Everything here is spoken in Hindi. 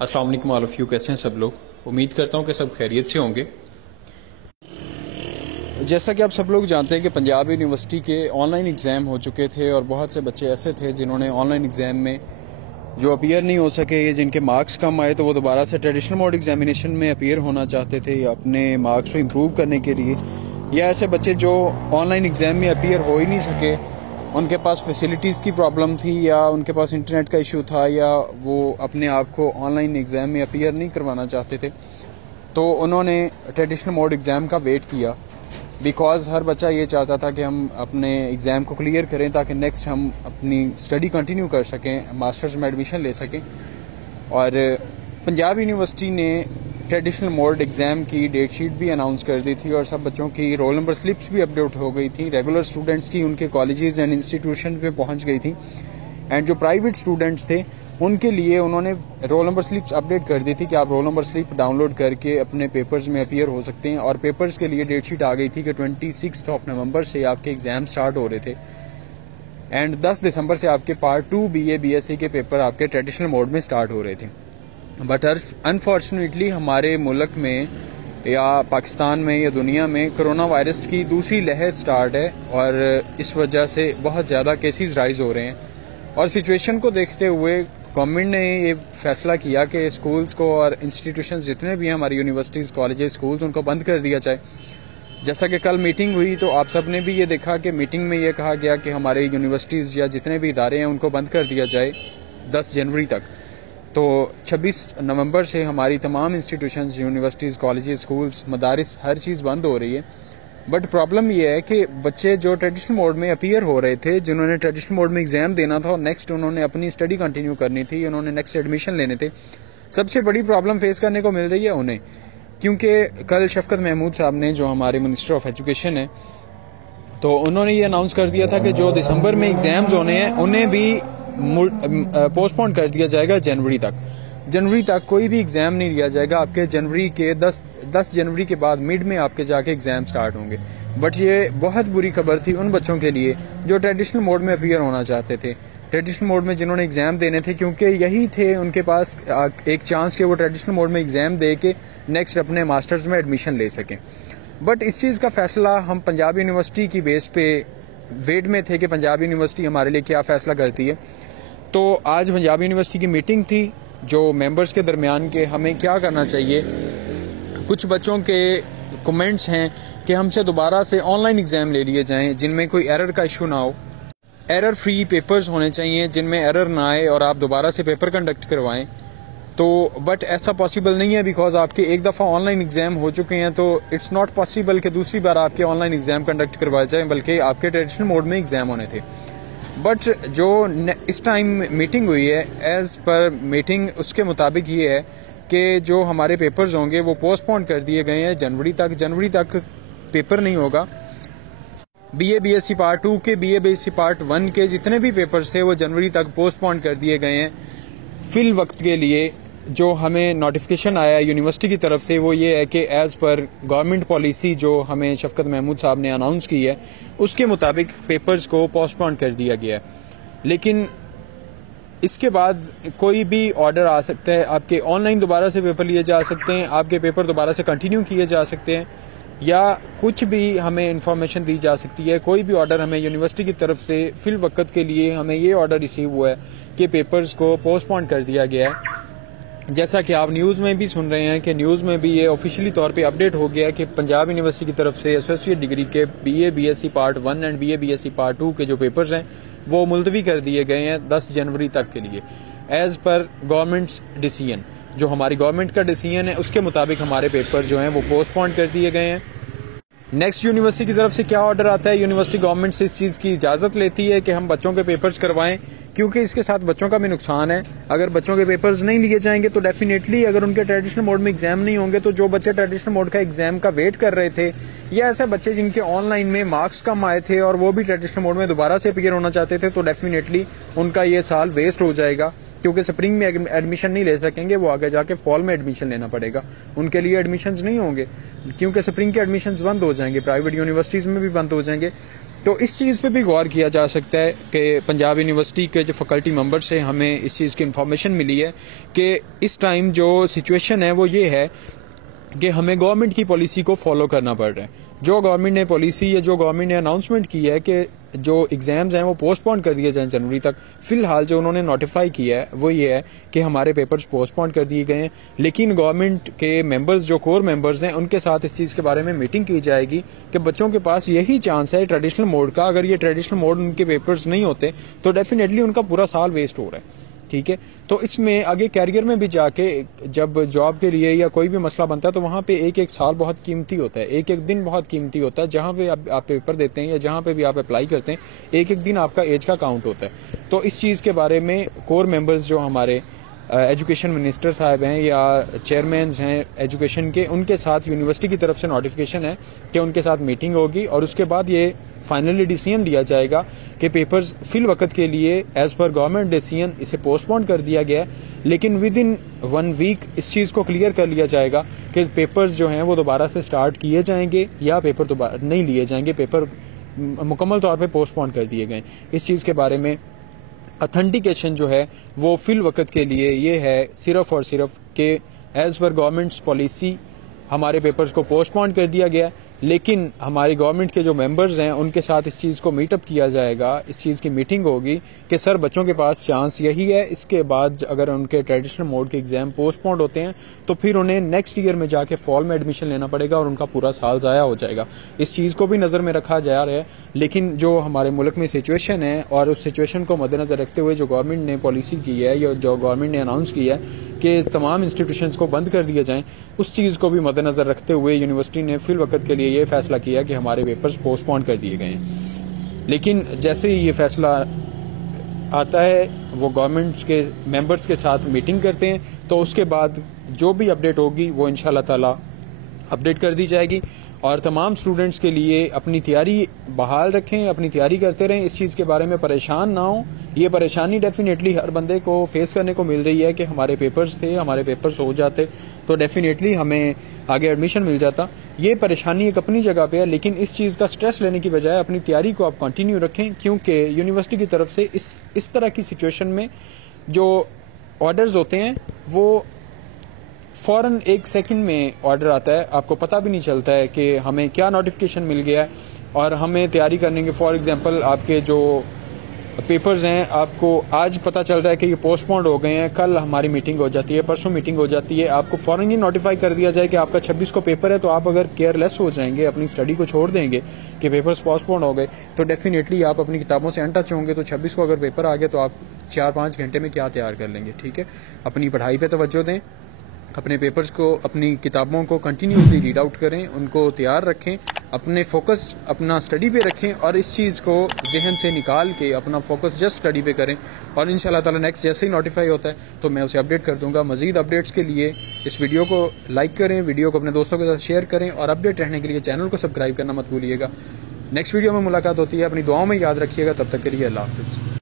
अस्सलाम वालेकुम ऑल ऑफ यू, कैसे हैं सब लोग। उम्मीद करता हूं कि सब खैरियत से होंगे। जैसा कि आप सब लोग जानते हैं कि पंजाब यूनिवर्सिटी के ऑनलाइन एग्ज़ाम हो चुके थे और बहुत से बच्चे ऐसे थे जिन्होंने ऑनलाइन एग्ज़ाम में जो अपीयर नहीं हो सके या जिनके मार्क्स कम आए तो वो दोबारा से ट्रेडिशनल मोड एग्जामिनेशन में अपीयर होना चाहते थे या अपने मार्क्स को इम्प्रूव करने के लिए, या ऐसे बच्चे जो ऑनलाइन एग्ज़ाम में अपीयर हो ही नहीं सके, उनके पास फैसिलिटीज़ की प्रॉब्लम थी या उनके पास इंटरनेट का इशू था या वो अपने आप को ऑनलाइन एग्ज़ाम में अपीयर नहीं करवाना चाहते थे, तो उन्होंने ट्रेडिशनल मोड एग्ज़ाम का वेट किया। बिकॉज हर बच्चा ये चाहता था कि हम अपने एग्ज़ाम को क्लियर करें ताकि नेक्स्ट हम अपनी स्टडी कंटिन्यू कर सकें, मास्टर्स में एडमिशन ले सकें। और पंजाब यूनिवर्सिटी ने ट्रेडिशनल मोड एग्ज़ाम की डेट शीट भी अनाउंस कर दी थी और सब बच्चों की रोल नंबर स्लिप्स भी अपडेट हो गई थी। रेगुलर स्टूडेंट्स की उनके कॉलेजेस एंड इंस्टीट्यूशन पे पहुंच गई थी, एंड जो प्राइवेट स्टूडेंट्स थे उनके लिए उन्होंने रोल नंबर स्लिप्स अपडेट कर दी थी कि आप रोल नंबर स्लिप डाउनलोड करके अपने पेपर्स में अपीयर हो सकते हैं। और पेपर्स के लिए डेट शीट आ गई थी कि 26 नवंबर से आपके एग्ज़ाम स्टार्ट हो रहे थे एंड 10 दिसंबर से आपके पार्ट 2 BA BSc के पेपर आपके ट्रेडिशनल मोड में स्टार्ट हो रहे थे। बट अनफॉर्चुनेटली हमारे मुल्क में या पाकिस्तान में या दुनिया में कोरोना वायरस की दूसरी लहर स्टार्ट है और इस वजह से बहुत ज़्यादा केसेस राइज हो रहे हैं। और सिचुएशन को देखते हुए गवर्नमेंट ने ये फैसला किया कि स्कूल्स को और इंस्टीट्यूशंस जितने भी हैं, हमारी यूनिवर्सिटीज़, कॉलेजेस, स्कूल्स, उनको बंद कर दिया जाए। जैसा कि कल मीटिंग हुई तो आप सब ने भी ये देखा कि मीटिंग में ये कहा गया कि हमारे यूनिवर्सिटीज़ या जितने भी इदारे हैं उनको बंद कर दिया जाए 10 जनवरी तक। तो 26 नवंबर से हमारी तमाम इंस्टीट्यूशंस, यूनिवर्सिटीज़, कॉलेजेस, स्कूल्स, मदारिस, हर चीज़ बंद हो रही है। बट प्रॉब्लम ये है कि बच्चे जो ट्रेडिशनल मोड में अपीयर हो रहे थे, जिन्होंने ट्रेडिशनल मोड में एग्जाम देना था और नेक्स्ट उन्होंने अपनी स्टडी कंटिन्यू करनी थी, उन्होंने नेक्स्ट एडमिशन लेने थे, सबसे बड़ी प्रॉब्लम फेस करने को मिल रही है उन्हें। क्योंकि कल शफकत महमूद साहब ने, जो हमारे मिनिस्टर ऑफ एजुकेशन है, तो उन्होंने ये अनाउंस कर दिया था कि जो दिसंबर में एग्जाम्स होने हैं उन्हें भी पोस्टपोन कर दिया जाएगा जनवरी तक। जनवरी तक कोई भी एग्ज़ाम नहीं लिया जाएगा। आपके जनवरी के 10 जनवरी के बाद मिड में आपके जाके एग्ज़ाम स्टार्ट होंगे। बट ये बहुत बुरी खबर थी उन बच्चों के लिए जो ट्रेडिशनल मोड में अपीयर होना चाहते थे, ट्रेडिशनल मोड में जिन्होंने एग्ज़ाम देने थे, क्योंकि यही थे उनके पास एक चांस कि वो ट्रेडिशनल मोड में एग्ज़ाम दे के नेक्स्ट अपने मास्टर्स में एडमिशन ले सकें। बट इस चीज़ का फैसला हम पंजाब यूनिवर्सिटी की बेस पे वेट में थे कि पंजाब यूनिवर्सिटी हमारे लिए क्या फ़ैसला करती है। तो आज पंजाब यूनिवर्सिटी की मीटिंग थी जो मेंबर्स के दरमियान के हमें क्या करना चाहिए। कुछ बच्चों के कमेंट्स हैं कि हमसे दोबारा से ऑनलाइन एग्ज़ाम ले लिए जाएं जिनमें कोई एरर का इशू ना हो, एरर फ्री पेपर्स होने चाहिए जिनमें एरर ना आए और आप दोबारा से पेपर कंडक्ट करवाएं। तो बट ऐसा पॉसिबल नहीं है बिकॉज आपके एक दफ़ा ऑनलाइन एग्ज़ाम हो चुके हैं, तो इट्स नॉट पॉसिबल कि दूसरी बार आपके ऑनलाइन एग्ज़ाम कंडक्ट करवाए जाएं, बल्कि आपके ट्रेडिशनल मोड में एग्ज़ाम होने थे। बट जो इस टाइम मीटिंग हुई है, एज पर मीटिंग उसके मुताबिक ये है कि जो हमारे पेपर्स होंगे वो पोस्टपोन कर दिए गए हैं जनवरी तक। जनवरी तक पेपर नहीं होगा। BA BSc पार्ट 2 के, BA BSc पार्ट 1 के जितने भी पेपर्स थे वो जनवरी तक पोस्टपोन कर दिए गए हैं फिल वक्त के लिए। जो हमें नोटिफिकेशन आया यूनिवर्सिटी की तरफ से वो ये है कि एज पर गवर्नमेंट पॉलिसी जो हमें शफकत महमूद साहब ने अनाउंस की है उसके मुताबिक पेपर्स को पोस्टपोन कर दिया गया है। लेकिन इसके बाद कोई भी ऑर्डर आ सकता है, आपके ऑनलाइन दोबारा से पेपर लिए जा सकते हैं, आपके पेपर दोबारा से कंटिन्यू किए जा सकते हैं, या कुछ भी हमें इंफॉर्मेशन दी जा सकती है। कोई भी ऑर्डर हमें यूनिवर्सिटी की तरफ से फिल वक्त के लिए हमें ये ऑर्डर रिसीव हुआ है कि पेपर्स को पोस्टपोन कर दिया गया है। जैसा कि आप न्यूज़ में भी सुन रहे हैं कि न्यूज़ में भी ये ऑफिशियली तौर पे अपडेट हो गया है कि पंजाब यूनिवर्सिटी की तरफ से एसोसिएट डिग्री के BA BSc part 1 and BA BSc part 2 के जो पेपर्स हैं वो मुलतवी कर दिए गए हैं 10 जनवरी तक के लिए, एज पर गवर्नमेंट्स डिसीजन। जो हमारी गवर्नमेंट का डिसीजन है उसके मुताबिक हमारे पेपर जो हैं वो पोस्टपोन कर दिए गए हैं। नेक्स्ट यूनिवर्सिटी की तरफ से क्या ऑर्डर आता है, यूनिवर्सिटी गवर्नमेंट से इस चीज़ की इजाज़त लेती है कि हम बच्चों के पेपर्स करवाएं, क्योंकि इसके साथ बच्चों का भी नुकसान है। अगर बच्चों के पेपर्स नहीं लिए जाएंगे तो डेफिनेटली अगर उनके ट्रेडिशनल मोड में एग्जाम नहीं होंगे तो जो बच्चे ट्रेडिशनल मोड का एग्जाम का वेट कर रहे थे, या ऐसे बच्चे जिनके ऑनलाइन में मार्क्स कम आए थे और वो भी ट्रेडिशनल मोड में दोबारा से अपीयर होना चाहते थे, तो डेफिनेटली उनका ये साल वेस्ट हो जाएगा। क्योंकि स्प्रिंग में एडमिशन नहीं ले सकेंगे, वो आगे जाके फॉल में एडमिशन लेना पड़ेगा, उनके लिए एडमिशन्स नहीं होंगे क्योंकि स्प्रिंग के एडमिशन्स बंद हो जाएंगे, प्राइवेट यूनिवर्सिटीज़ में भी बंद हो जाएंगे। तो इस चीज़ पे भी गौर किया जा सकता है कि पंजाब यूनिवर्सिटी के जो फैकल्टी मेंबर से हमें इस चीज़ की इन्फॉर्मेशन मिली है कि इस टाइम जो सिचुएशन है वो ये है कि हमें गवर्नमेंट की पॉलिसी को फॉलो करना पड़ रहा है। जो गवर्नमेंट ने पॉलिसी या जो गवर्नमेंट ने अनाउंसमेंट की है कि जो एग्ज़ाम्स हैं वो पोस्टपोन कर दिए जाएं जनवरी तक, फिलहाल जो उन्होंने नोटिफाई किया है वो ये है कि हमारे पेपर्स पोस्टपोन कर दिए गए हैं। लेकिन गवर्नमेंट के मेंबर्स जो कोर मेंबर्स हैं उनके साथ इस चीज़ के बारे में मीटिंग की जाएगी कि बच्चों के पास यही चांस है ट्रेडिशनल मोड का। अगर ये ट्रेडिशनल मोड उनके पेपर्स नहीं होते तो डेफिनेटली उनका पूरा साल वेस्ट हो रहा है। ठीक है, तो इसमें आगे कैरियर में भी जाके जब जॉब के लिए या कोई भी मसला बनता है तो वहाँ पे एक एक साल बहुत कीमती होता है, एक एक दिन बहुत कीमती होता है। जहाँ पे आप पेपर देते हैं या जहाँ पे भी आप अप्लाई करते हैं, एक एक दिन आपका एज का काउंट होता है। तो इस चीज़ के बारे में कोर मेंबर्स जो हमारे एजुकेशन मिनिस्टर साहब हैं या चेयरमैन हैं एजुकेशन के, उनके साथ यूनिवर्सिटी की तरफ से नोटिफिकेशन है कि उनके साथ मीटिंग होगी और उसके बाद ये फाइनली डिसीजन लिया जाएगा कि पेपर्स फिल वक्त के लिए एज पर गवर्नमेंट डिसीजन इसे पोस्टपोन कर दिया गया है। लेकिन विद इन 1 वीक इस चीज़ को क्लियर कर लिया जाएगा कि पेपर्स जो हैं वो दोबारा से स्टार्ट किए जाएंगे या पेपर दोबारा नहीं लिए जाएंगे, पेपर मुकम्मल तौर पर पोस्टपोन कर दिए गए। इस चीज़ के बारे में ऑथेंटिकेशन जो है वो फिल वक्त के लिए ये है सिर्फ और सिर्फ कि एज पर गवर्नमेंट्स पॉलिसी हमारे पेपर्स को पोस्टपोन कर दिया गया। लेकिन हमारी गवर्नमेंट के जो मेंबर्स हैं उनके साथ इस चीज़ को मीटअप किया जाएगा, इस चीज़ की मीटिंग होगी कि सर बच्चों के पास चांस यही है। इसके बाद अगर उनके ट्रेडिशनल मोड के एग्जाम पोस्टपोन होते हैं तो फिर उन्हें नेक्स्ट ईयर में जाके फॉल में एडमिशन लेना पड़ेगा और उनका पूरा साल ज़ाया हो जाएगा। इस चीज़ को भी नज़र में रखा जा रहा है। लेकिन जो हमारे मुल्क में सिचुएशन है और उस सिचुएशन को मद्देनज़र रखते हुए जो गवर्नमेंट ने पॉलिसी की है या जो गवर्नमेंट ने अनाउंस किया है कि तमाम इंस्टीट्यूशंस को बंद कर दिया जाएँ, उस चीज़ को भी मद्देनज़र रखते हुए यूनिवर्सिटी ने फिल वक्त के लिए ये फैसला किया कि हमारे पेपर्स पोस्टपोन कर दिए गए हैं। लेकिन जैसे ही ये फैसला आता है वो गवर्नमेंट के मेंबर्स के साथ मीटिंग करते हैं तो उसके बाद जो भी अपडेट होगी वो इंशाल्लाह ताला अपडेट कर दी जाएगी। और तमाम स्टूडेंट्स के लिए अपनी तैयारी बहाल रखें, अपनी तैयारी करते रहें, इस चीज़ के बारे में परेशान ना हो। ये परेशानी डेफिनेटली हर बंदे को फेस करने को मिल रही है कि हमारे पेपर्स थे, हमारे पेपर्स हो जाते तो डेफिनेटली हमें आगे एडमिशन मिल जाता। ये परेशानी एक अपनी जगह पे है, लेकिन इस चीज़ का स्ट्रेस लेने की बजाय अपनी तैयारी को आप कंटिन्यू रखें, क्योंकि यूनिवर्सिटी की तरफ से इस तरह की सिचुएशन में जो ऑर्डर्स होते हैं वो फ़ौरन 1 सेकंड में ऑर्डर आता है, आपको पता भी नहीं चलता है कि हमें क्या नोटिफिकेशन मिल गया है और हमें तैयारी करने के। फॉर एग्जांपल आपके जो पेपर्स हैं आपको आज पता चल रहा है कि ये पोस्टपोन्ड हो गए हैं, कल हमारी मीटिंग हो जाती है, परसों मीटिंग हो जाती है, आपको फ़ौरन ही नोटिफाई कर दिया जाए कि आपका 26 को पेपर है। तो आप अगर केयरलेस हो जाएंगे, अपनी स्टडी को छोड़ देंगे कि पेपर्स पोस्टपोन्ड हो गए, तो डेफिनेटली आप अपनी किताबों से अनटच होंगे। तो 26 को अगर पेपर आ गया तो आप 4-5 घंटे में क्या तैयार कर लेंगे। ठीक है, अपनी पढ़ाई पर तवज्जो दें, अपने पेपर्स को, अपनी किताबों को कंटिन्यूसली रीड आउट करें, उनको तैयार रखें, अपने फोकस अपना स्टडी पे रखें और इस चीज़ को जहन से निकाल के अपना फोकस जस्ट स्टडी पे करें। और इंशाल्लाह ताला नेक्स्ट जैसे ही नोटिफाई होता है तो मैं उसे अपडेट कर दूंगा। मज़ीद अपडेट्स के लिए इस वीडियो को लाइक करें, वीडियो को अपने दोस्तों के साथ शेयर करें और अपडेट रहने के लिए चैनल को सब्सक्राइब करना मत भूलिएगा। नेक्स्ट वीडियो में मुलाकात होती है, अपनी दुआओं में याद रखिएगा। तब तक के लिए अल्लाह हाफ़िज़।